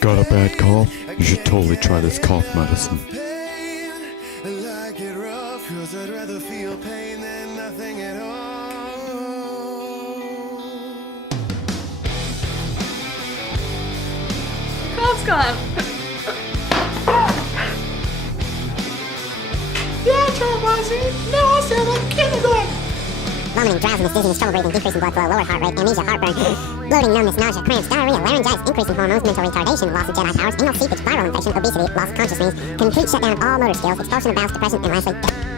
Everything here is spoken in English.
Got a bad cough? You should totally try this cough medicine. Like it rough, 'cause I'd rather feel pain than nothing at all. Cough's gone. Vomiting, drowsiness, dizziness, trouble breathing, decrease in blood flow, lowered heart rate, amnesia, heartburn, bloating, numbness, nausea, cramps, diarrhea, laryngitis, increase in hormones, mental retardation, loss of Jedi powers, anal seepage, viral infection, obesity, loss of consciousness, complete shutdown of all motor skills, expulsion of bowels, depression, and lastly, death.